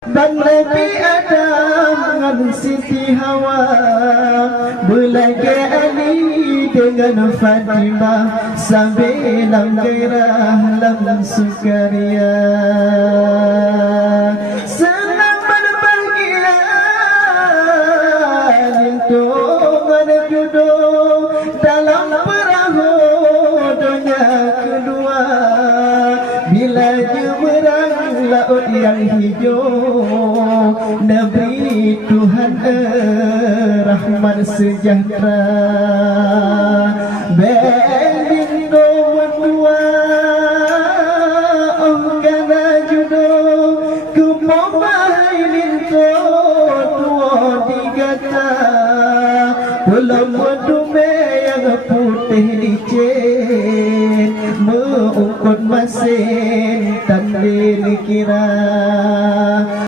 Dan Nabi Adam dengan Siti Hawa, belaga Ali dengan Fatimah, sambil lam gairah lam sukaria. Senang berbahagia lintungan jodoh dalam perahu dunia kedua, bila jemerang laut yang hijau, Nabi Tuhan rahmat sejahtera. Belindo berdua, oh kana jodoh, kumomai linto tua digata, pulau medume yang putih licin, mengukut masin tandil kira.